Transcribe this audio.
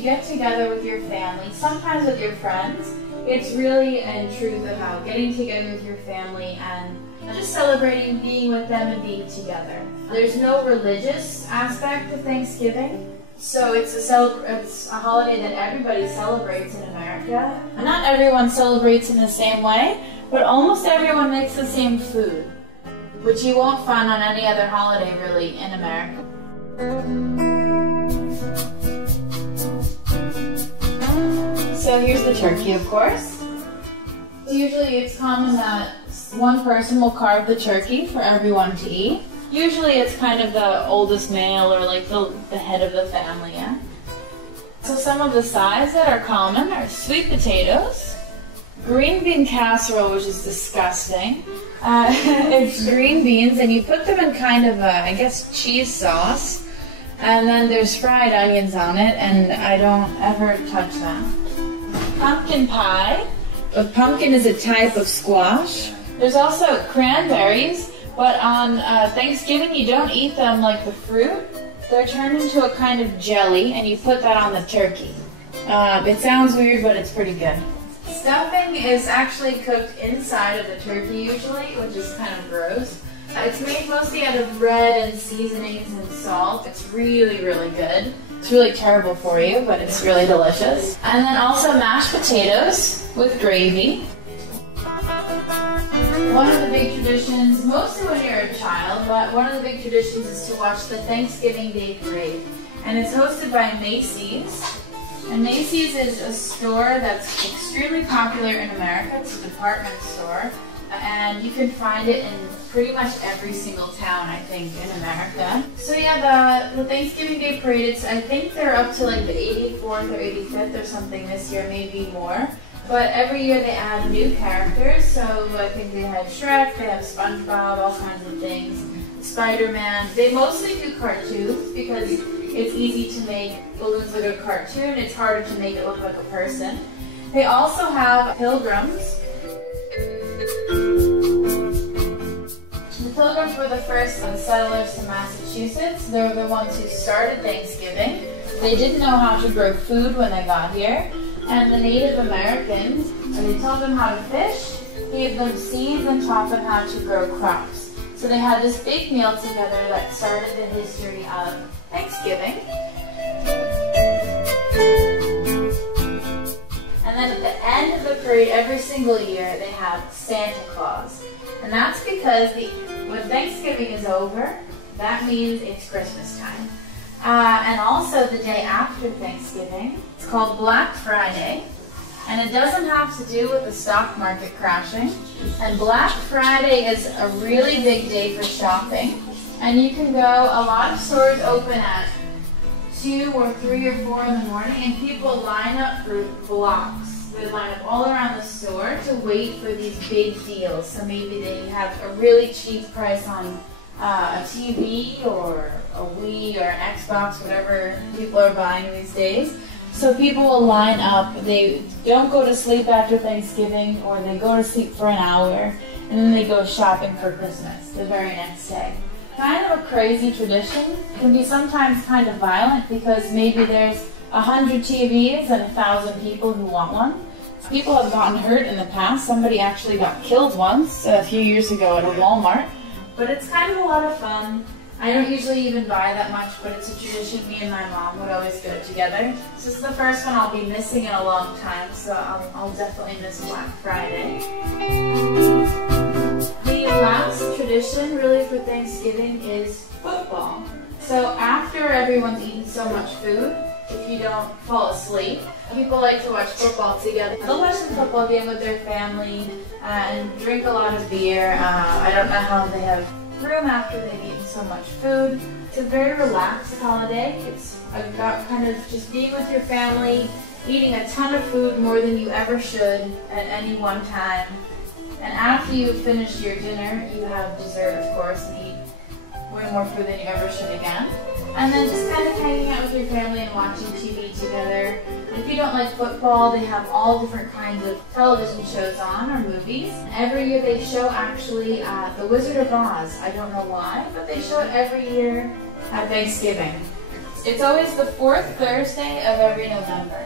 you get together with your family, sometimes with your friends. It's really, in truth, about getting together with your family and just celebrating being with them and being together. There's no religious aspect of Thanksgiving, so it's a holiday that everybody celebrates in America. Not everyone celebrates in the same way, but almost everyone makes the same food, which you won't find on any other holiday really in America. So here's the turkey, of course. Usually it's common that one person will carve the turkey for everyone to eat. Usually it's kind of the oldest male or like the head of the family, yeah? So some of the sides that are common are sweet potatoes, green bean casserole, which is disgusting. It's green beans and you put them in kind of a, I guess, cheese sauce. And then there's fried onions on it, and I don't ever touch them. Pumpkin pie. A pumpkin is a type of squash. There's also cranberries, but on Thanksgiving you don't eat them like the fruit. They're turned into a kind of jelly, and you put that on the turkey. It sounds weird, but it's pretty good. Stuffing is actually cooked inside of the turkey usually, which is kind of gross. It's made mostly out of bread and seasonings and salt. It's really, really good. It's really terrible for you, but it's really delicious. And then also mashed potatoes with gravy. One of the big traditions, mostly when you're a child, but one of the big traditions is to watch the Thanksgiving Day Parade. And it's hosted by Macy's. And Macy's is a store that's extremely popular in America. It's a department store. And you can find it in pretty much every single town, I think, in America. So yeah, the Thanksgiving Day Parade, I think they're up to like the 84th or 85th or something this year, maybe more. But every year they add new characters, so I think they had Shrek, they have SpongeBob, all kinds of things. Spider-Man. They mostly do cartoons because it's easy to make balloons like a cartoon. It's harder to make it look like a person. They also have pilgrims. The Pilgrims were the first settlers to Massachusetts. They were the ones who started Thanksgiving. They didn't know how to grow food when they got here. And the Native Americans, they taught them how to fish, gave them seeds, and taught them how to grow crops. So they had this big meal together that started the history of Thanksgiving. And then at the end of the parade, every single year, they have Santa Claus. And that's because when Thanksgiving is over, that means it's Christmas time. And also the day after Thanksgiving, it's called Black Friday. And it doesn't have to do with the stock market crashing. And Black Friday is a really big day for shopping. And you can go, a lot of stores open at 2 or 3 or 4 in the morning, and people line up for blocks. They line up all around the store to wait for these big deals. So maybe they have a really cheap price on a TV or a Wii or an Xbox, whatever people are buying these days. So people will line up. They don't go to sleep after Thanksgiving, or they go to sleep for an hour, and then they go shopping for Christmas the very next day. Kind of a crazy tradition. It can be sometimes kind of violent because maybe there's 100 TVs and 1,000 people who want one. People have gotten hurt in the past. Somebody actually got killed once a few years ago at a Walmart. But it's kind of a lot of fun. I don't usually even buy that much, but it's a tradition me and my mom would always go together. This is the first one I'll be missing in a long time, so I'll definitely miss Black Friday. The last tradition really for Thanksgiving is football. So after everyone's eaten so much food, if you don't fall asleep, people like to watch football together. They'll watch the football game with their family and drink a lot of beer. I don't know how they have room after they've eaten so much food. It's a very relaxed holiday. It's about kind of just being with your family, eating a ton of food, more than you ever should at any one time. And after you finish your dinner, you have dessert, of course, and eat way more food than you ever should again. And then just kind of hanging out with your family and watching TV together. And if you don't like football, they have all different kinds of television shows on, or movies. Every year they show actually The Wizard of Oz. I don't know why, but they show it every year at Thanksgiving. It's always the fourth Thursday of every November.